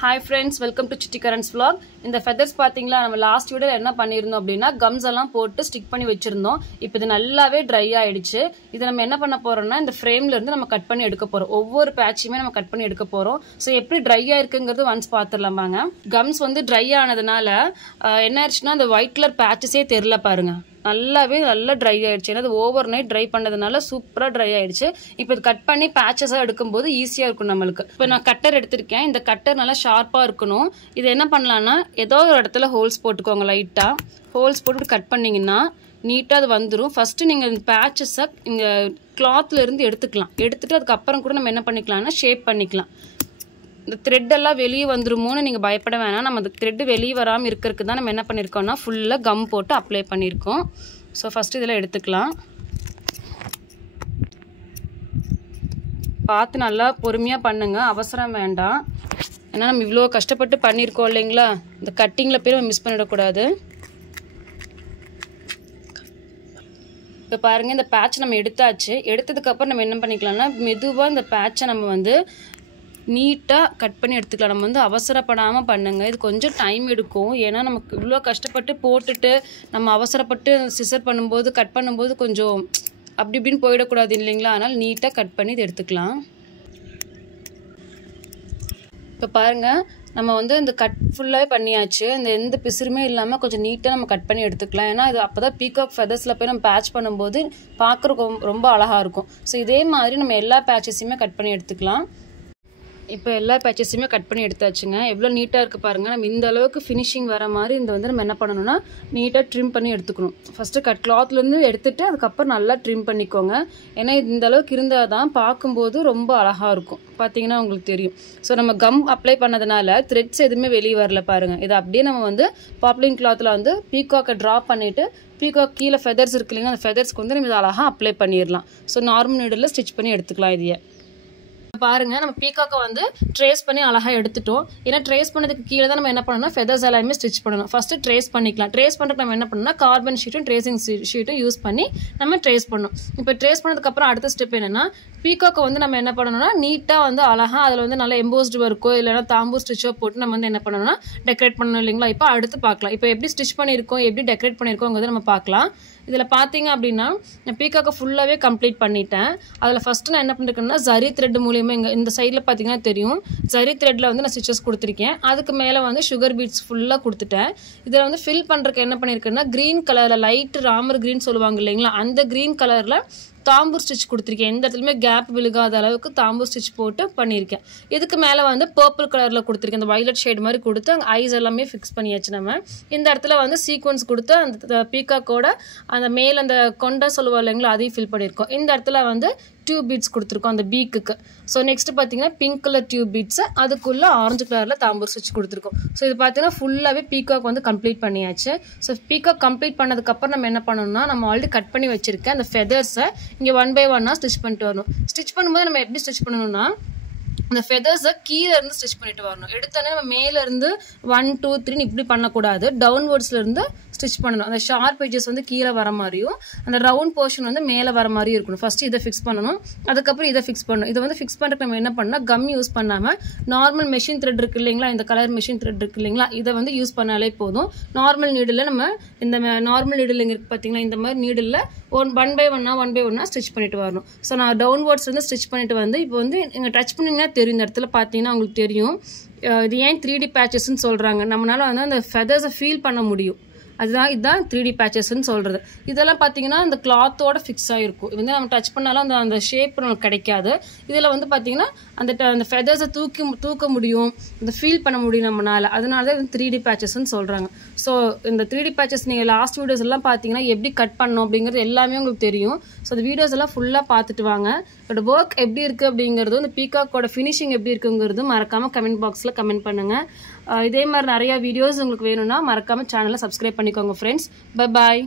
Hi friends, welcome to Chitti Karan's vlog. இந்த feathers பாத்தீங்களா நம்ம லாஸ்ட் வீடியோல என்ன பண்ணிருந்தோம் அப்படினா gums எல்லாம் போட்டு ஸ்டிக் பண்ணி வச்சிருந்தோம். இப்போ இது நல்லாவே dry ஆயிடுச்சு. இத நம்ம என்ன பண்ண போறோம்னா இந்த ஃப்ரேம்ல இருந்து நம்ம கட் பண்ணி எடுக்க போறோம். ஒவ்வொரு பேட்சுமே நம்ம கட் பண்ணி எடுக்க போறோம். சோ எப்படி dry ஆயிருக்குங்கிறது once பாத்துறலாம் வாங்க. gums வந்து dry ஆனதுனால என்ன ஆச்சுனா அந்த white color patches-ஏ தெரியல பாருங்க. நல்லாவே நல்லா dry ஆயிடுச்சு. ஏன்னா அது ஓவர்நைட் dry பண்ணதுனால சூப்பரா dry ஆயிடுச்சு. இப்போ இது கட் பண்ணி patches-ஆ எடுக்கும்போது ஈஸியா இருக்கும் நமக்கு. இப்போ நான் கட்டர் எடுத்துர்க்கேன். இந்த கட்டர் நல்லா ஷார்ப்பா இருக்கணும். இது என்ன பண்ணலாம்னா ஏதோ ஒரு இடத்துல ஹோல்ஸ் போட்டுக்கோங்க லைட்டா. ஹோல்ஸ் போட்டு கட் பண்ணீங்கன்னா நீட்டா அது வந்துரும். ஃபர்ஸ்ட் நீங்க இந்த patches-அ இங்க cloth-ல இருந்து எடுத்துக்கலாம். எடுத்துட்டு அதுக்கு அப்புறம் கூட நம்ம என்ன பண்ணிக்கலாம்னா ஷேப் பண்ணிக்கலாம். இந்த thread எல்லாம் வெளிய வந்துருமோன்னு நீங்க பயப்பட வேணாம். நம்ம அந்த thread வெளிய வராம இருக்கறதுக்கு தான் நம்ம என்ன பண்ணிருக்கோம்னா ஃபுல்லா கம் போட்டு அப்ளை பண்ணிருக்கோம். சோ ஃபர்ஸ்ட் இதெல்லாம் எடுத்துக்கலாம். பார்த்து நல்லா பொறுமையா பண்ணுங்க. அவசரம் வேண்டாம். ஏன்னா நம்ம இவ்ளோ கஷ்டப்பட்டு பண்ணிருக்கோம் இல்லைங்களா? இந்த கட்டிங்ல போய் நம்ம மிஸ் பண்ணிட கூடாது. இப்போ பாருங்க இந்த பேட்ச் நம்ம எடுத்தாச்சு. எடுத்ததுக்கு அப்புறம் நம்ம என்ன பண்ணிக்கலாம்னா மெதுவா இந்த பேட்சை நம்ம வந்து நீட்டா கட் பண்ணி எடுத்துக்கலாம். நம்ம வந்து அவசரப்படாம பண்ணுங்க. இது கொஞ்சம் டைம் எடுக்கும். ஏன்னா நமக்கு இவ்ளோ கஷ்டப்பட்டு போட்டுட்டு நம்ம அவசரப்பட்டு சிசர் பண்ணும்போது கட் பண்ணும்போது கொஞ்சம் அப்படி இப்படின்னு போயிடக்கூடாது இல்லைங்களா? அதனால நீட்டா கட் பண்ணி இது எடுத்துக்கலாம். இப்போ பாருங்க நம்ம வந்து இந்த கட் ஃபுல்லாவே பண்ணியாச்சு. இந்த எந்த பிசுறுமே இல்லாம கொஞ்சம் நீட்டா நம்ம கட் பண்ணி எடுத்துக்கலாம். ஏன்னா இது அப்பதான் பீகாக் ஃபெதர்ஸ்ல போய் நம்ம பேட்ச் பண்ணும்போது பார்க்கறதுக்கு ரொம்ப அழகா இருக்கும். ஸோ இதே மாதிரி நம்ம எல்லா பேட்சஸையுமே கட் பண்ணி எடுத்துக்கலாம். இப்போ எல்லா பேட்சஸையுமே கட் பண்ணி எடுத்தாச்சுங்க. எவ்வளோ நீட்டாக இருக்குது பாருங்கள். நம்ம இந்த அளவுக்கு ஃபினிஷிங் வர மாதிரி இந்த வந்து நம்ம என்ன பண்ணணும்னா நீட்டாக ட்ரிம் பண்ணி எடுத்துக்கணும். ஃபஸ்ட்டு கிளாத்லேருந்து எடுத்துகிட்டு அதுக்கப்புறம் நல்லா ட்ரிம் பண்ணிக்கோங்க. ஏன்னா இந்த அளவுக்கு இருந்தால் தான் பார்க்கும்போது ரொம்ப அழகாக இருக்கும். பார்த்தீங்கன்னா உங்களுக்கு தெரியும். ஸோ நம்ம கம் அப்ளை பண்ணதுனால த்ரெட்ஸ் எதுவுமே வெளியே வரல பாருங்கள். இதை அப்படியே நம்ம வந்து பாப்லின் கிளாத்தில் வந்து பீகாக்கை ட்ரா பண்ணிவிட்டு பீகாக் கீழே ஃபெதர்ஸ் இருக்கு இல்லைங்க, அந்த ஃபெதர்ஸ்க்கு வந்து நம்ம இதை அழகாக அப்ளை பண்ணிடலாம். ஸோ நார்மல் நீடில் ஸ்டிச் பண்ணி எடுத்துக்கலாம். இதையே பாருங்க நம்ம பீகாக்கை வந்து ட்ரேஸ் பண்ணி அழகா எடுத்துட்டோம். ஏன்னா ட்ரேஸ் பண்ணதுக்கு கீழே தான் நம்ம என்ன பண்ணணும்னா ஃபெதர்ஸ் எல்லாமே ஸ்டிச் பண்ணணும். ஃபர்ஸ்ட் ட்ரேஸ் பண்ணிக்கலாம். ட்ரேஸ் பண்றதுக்கு நம்ம என்ன பண்ணணும்னா கார்பன் ஷீட்டும் ட்ரேசிங் ஷீட்டும் யூஸ் பண்ணி நம்ம ட்ரேஸ் பண்ணணும். இப்போ ட்ரேஸ் பண்ணதுக்கு அப்புறம் அடுத்த ஸ்டெப் என்னன்னா பீகாக்கை வந்து நம்ம என்ன பண்ணணும்னா நீட்டா வந்து அழகா அதுல வந்து நல்லா எம்போஸ்டு ஒர்க்கோ இல்லைன்னா தாம்பூர் ஸ்டிச்சோ போட்டு நம்ம வந்து என்ன பண்ணணும்னா டெக்கரேட் பண்ணணும் இல்லைங்களா? இப்போ அடுத்து பார்க்கலாம். இப்போ எப்படி ஸ்டிச் பண்ணியிருக்கோம் எப்படி டெக்கரேட் பண்ணியிருக்கோங்கிறத நம்ம பார்க்கலாம். இதில் பார்த்தீங்க அப்படின்னா நான் பீகாக்கை ஃபுல்லாகவே கம்ப்ளீட் பண்ணிட்டேன். அதில் ஃபஸ்ட்டு நான் என்ன பண்ணிருக்கேன்னா ஜரி த்ரெட் மூலியமாக இந்த சைடில் பார்த்தீங்கன்னா தெரியும் ஜரி த்ரெட்டில் வந்து நான் ஸ்டிச்சஸ் கொடுத்துருக்கேன். அதுக்கு மேலே வந்து சுகர் பீட்ஸ் ஃபுல்லாக கொடுத்துட்டேன். இதில் வந்து ஃபில் பண்ணுறதுக்கு என்ன பண்ணியிருக்கேன்னா க்ரீன் கலரில் லைட் ராமர் க்ரீன் சொல்லுவாங்க இல்லைங்களா, அந்த க்ரீன் கலரில் தாம்பூர் ஸ்டிச் கொடுத்துருக்கேன். எந்த இடத்துலையுமே கேப் விழுகாத அளவுக்கு தாம்பூர் ஸ்டிச் போட்டு பண்ணியிருக்கேன். இதுக்கு மேலே வந்து பர்பிள் கலரில் கொடுத்துருக்கேன். அந்த வயலட் ஷேட் மாதிரி கொடுத்து அங்கே ஐஸ் எல்லாமே ஃபிக்ஸ் பண்ணியாச்சு. நம்ம இந்த இடத்துல வந்து சீக்வன்ஸ் கொடுத்து அந்த பீகாக்கோட அந்த மேல் அந்த கொண்டை சொல்லுவோம் இல்லைங்களா, அதையும் ஃபில் பண்ணியிருக்கோம். இந்த இடத்துல வந்து டியூப் பீட்ஸ் கொடுத்துருக்கோம் அந்த பீக்குக்கு. ஸோ நெக்ஸ்ட் பார்த்தீங்கன்னா பிங்க் கலர் டியூப் பீட்ஸ், அதுக்குள்ள ஆரஞ்சு கலரில் தாம்பூர் ஸ்டிச் கொடுத்துருக்கோம். ஸோ இது பார்த்தீங்கன்னா ஃபுல்லாகவே பீகாக் வந்து கம்ப்ளீட் பண்ணியாச்சு. ஸோ பீகாக் கம்ப்ளீட் பண்ணதுக்கப்புறம் நம்ம என்ன பண்ணணும்னா நம்ம ஆல்ரெடி கட் பண்ணி வச்சிருக்கேன் அந்த ஃபெதர்ஸை இங்கே 1 by 1 ஸ்டிச் பண்ணிட்டு வரணும். ஸ்டிச் பண்ணும்போது நம்ம எப்படி ஸ்டிச் பண்ணணும்னா அந்த ஃபெதர்ஸை கீழே இருந்து ஸ்டிச் பண்ணிட்டு வரணும். எடுத்தோடனே நம்ம மேல இருந்து 1 2 3 இப்படி பண்ணக்கூடாது. டவுன்வர்ட்ஸ்ல இருந்து ஸ்டிச் பண்ணணும். அந்த ஷார்ப் எட்ஜஸ் வந்து கீழே வர மாதிரியும் அந்த ரவுண்ட் போர்ஷன் வந்து மேலே வர மாதிரியும் இருக்கணும். ஃபர்ஸ்ட் இதை ஃபிக்ஸ் பண்ணணும், அதுக்கப்புறம் இதை ஃபிக்ஸ் பண்ணணும். இதை வந்து ஃபிக்ஸ் பண்ணுறதுக்கு நம்ம என்ன பண்ணணும், கம் யூஸ் பண்ணாமல் நார்மல் மெஷின் த்ரெட் இருக்கு இல்லைங்களா, இந்த கலர் மெஷின் த்ரெட் இருக்கு இல்லைங்களா, இதை வந்து யூஸ் பண்ணாலே போதும். நார்மல் நீடில் நம்ம இந்த நார்மல் நீடில் இங்கே பார்த்தீங்கன்னா இந்த மாதிரி நீடில் 1 by 1 ஸ்டிச் பண்ணிட்டு வரணும். ஸோ நான் டவுன்வர்ட்ஸ் வந்து ஸ்டிச் பண்ணிட்டு வந்து இப்போ வந்து நீங்கள் டச் பண்ணிங்கன்னா தெரியும். இந்த இடத்துல பார்த்தீங்கன்னா உங்களுக்கு தெரியும் இது ஏன் 3D பேச்சஸ்ன்னு சொல்கிறாங்க. நம்மளால வந்து அந்த ஃபெதர்ஸை ஃபீல் பண்ண முடியும். இதுதான் 3D பேச்சஸ்ன்னு சொல்கிறது. இதெல்லாம் பார்த்தீங்கன்னா இந்த கிளாத்தோட ஃபிக்ஸ் ஆகிருக்கும். இது வந்து நம்ம டச் பண்ணாலும் அந்த ஷேப் நமக்கு கிடைக்காது. இதில் வந்து பார்த்தீங்கன்னா அந்த ஃபெதர்ஸை தூக்க முடியும், அந்த ஃபீல் பண்ண முடியும் நம்மளால. அதனால தான் 3D பேச்சஸ்ன்னு சொல்கிறாங்க. ஸோ இந்த 3D பேச்சஸ் நீங்கள் லாஸ்ட் வீடியோஸ் எல்லாம் பார்த்தீங்கன்னா எப்படி கட் பண்ணணும் அப்படிங்கிறது எல்லாமே உங்களுக்கு தெரியும். ஸோ அந்த வீடியோஸ் எல்லாம் ஃபுல்லாக பார்த்துட்டு வாங்க. இதோட ஒர்க் எப்படி இருக்குது அப்படிங்கிறதும் இந்த பீகாக்கோட ஃபினிஷிங் எப்படி இருக்குங்கிறதும் மறக்காமல் கமெண்ட் பாக்ஸில் கமெண்ட் பண்ணுங்கள். இதே மாதிரி நிறைய வீடியோஸ் உங்களுக்கு வேணும்னா மறக்காமல் சேனலை சப்ஸ்கிரைப் பண்ணிக்கோங்க ஃப்ரெண்ட்ஸ். Bye bye.